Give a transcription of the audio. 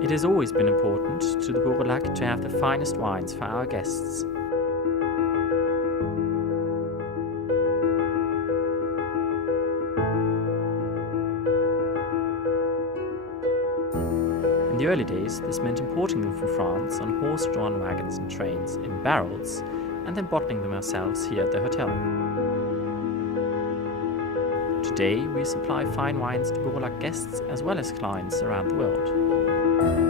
It has always been important to the BAUR AU LAC to have the finest wines for our guests. In the early days, this meant importing them from France on horse-drawn wagons and trains in barrels, and then bottling them ourselves here at the hotel. Today, we supply fine wines to BAUR AU LAC guests as well as clients around the world.